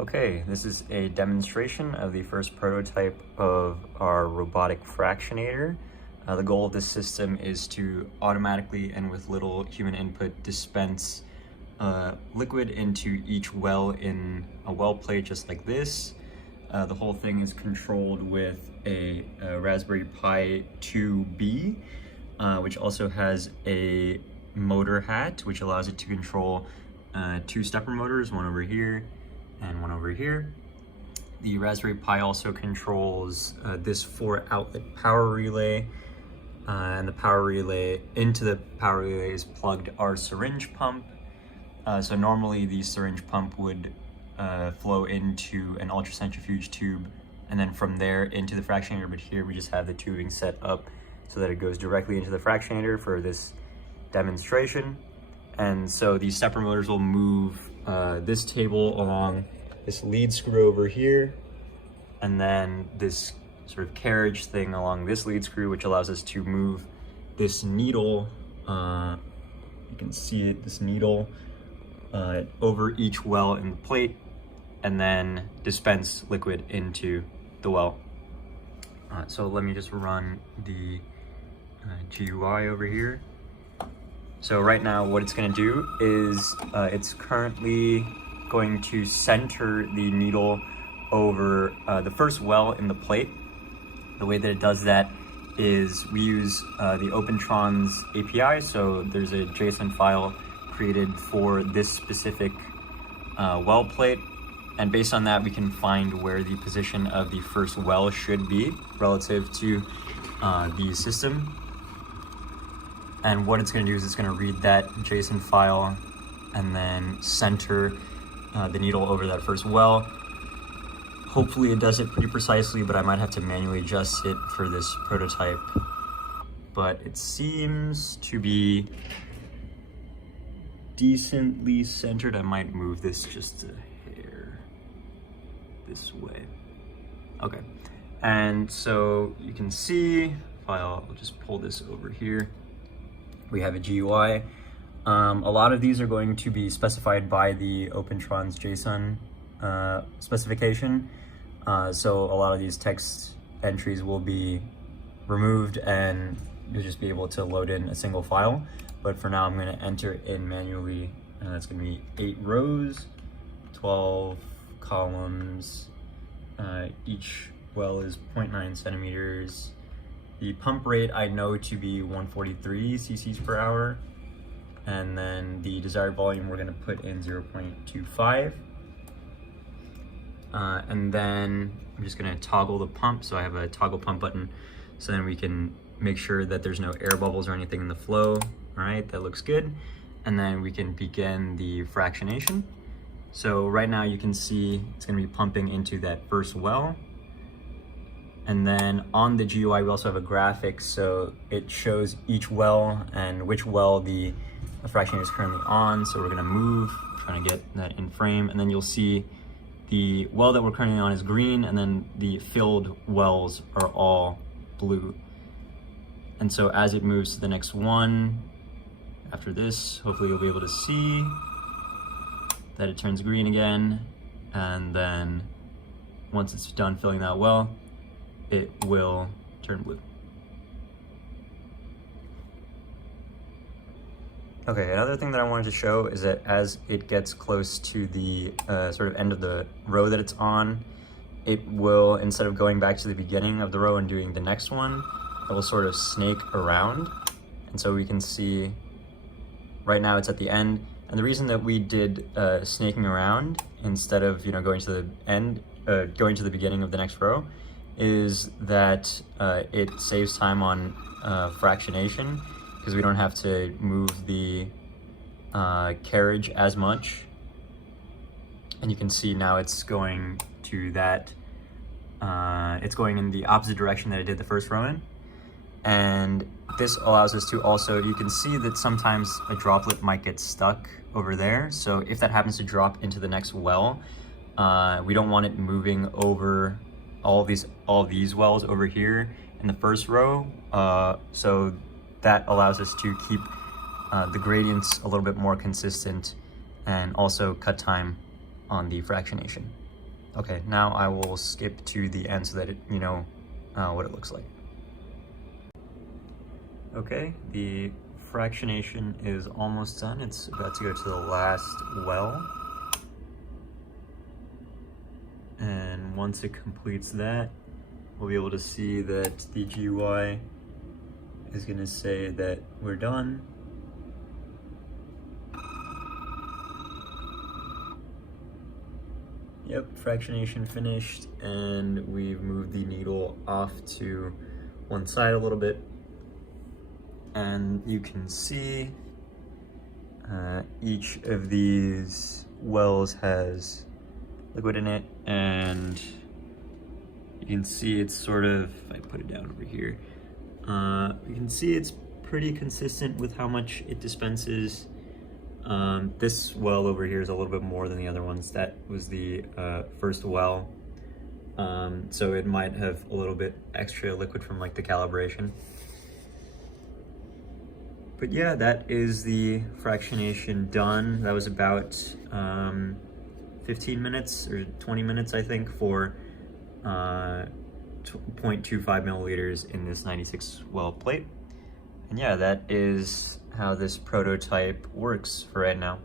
Okay, this is a demonstration of the first prototype of our robotic fractionator. The goal of this system is to automatically and with little human input dispense liquid into each well in a well plate just like this. The whole thing is controlled with a Raspberry Pi 2B, which also has a motor hat, which allows it to control two stepper motors, one over here and one over here. The Raspberry Pi also controls this 4-outlet power relay, and the power relay, into the power relay is plugged our syringe pump. So normally the syringe pump would flow into an ultracentrifuge tube and then from there into the fractionator, but here we just have the tubing set up so that it goes directly into the fractionator for this demonstration. And so these stepper motors will move this table along this lead screw over here, and then this sort of carriage thing along this lead screw, which allows us to move this needle, you can see it, this needle, over each well in the plate, and then dispense liquid into the well. So let me just run the GUI over here. So right now what it's going to do is it's currently going to center the needle over the first well in the plate. The way that it does that is we use the OpenTron's API. So there's a JSON file created for this specific well plate. And based on that, we can find where the position of the first well should be relative to the system. And what it's going to do is it's going to read that JSON file and then center the needle over that first well. Hopefully it does it pretty precisely, but I might have to manually adjust it for this prototype. But it seems to be decently centered. I might move this just a hair this way. Okay, and so you can see, I'll just pull this over here. We have a GUI. A lot of these are going to be specified by the OpenTron's JSON specification. So a lot of these text entries will be removed and you'll just be able to load in a single file. But for now, I'm going to enter in manually, and that's going to be 8 rows, 12 columns. Each well is 0.9 centimeters. The pump rate I know to be 143 cc's per hour. And then the desired volume we're gonna put in 0.25. And then I'm just gonna toggle the pump. So I have a toggle pump button. So then we can make sure that there's no air bubbles or anything in the flow. All right, that looks good. And then we can begin the fractionation. So right now you can see it's gonna be pumping into that first well. And then on the GUI, we also have a graphic, so it shows each well and which well the fractionator is currently on. So we're gonna move, trying to get that in frame, and then you'll see the well that we're currently on is green, and then the filled wells are all blue. And so as it moves to the next one, after this, hopefully you'll be able to see that it turns green again, and then once it's done filling that well, it will turn blue. Okay, another thing that I wanted to show is that as it gets close to the sort of end of the row that it's on, it will, instead of going back to the beginning of the row and doing the next one, it will sort of snake around. And so we can see right now it's at the end. And the reason that we did snaking around instead of going to the end, going to the beginning of the next row, is that it saves time on fractionation, because we don't have to move the carriage as much. And you can see now it's going to that, it's going in the opposite direction that it did the first row in. And this allows us to also, you can see that sometimes a droplet might get stuck over there. So if that happens to drop into the next well, we don't want it moving over all these wells over here in the first row. So that allows us to keep the gradients a little bit more consistent and also cut time on the fractionation. Okay, now I will skip to the end so that you know what it looks like. Okay, the fractionation is almost done. It's about to go to the last well. And once it completes that, we'll be able to see that the GUI is going to say that we're done. Yep, fractionation finished, and we've moved the needle off to one side a little bit. And you can see each of these wells has liquid in it, and you can see it's sort of, if I put it down over here, you can see it's pretty consistent with how much it dispenses. This well over here is a little bit more than the other ones. That was the first well, so it might have a little bit extra liquid from like the calibration. But yeah, that is the fractionation done. That was about 15 minutes or 20 minutes, I think, for 0.25 milliliters in this 96 well plate. And yeah, that is how this prototype works for right now.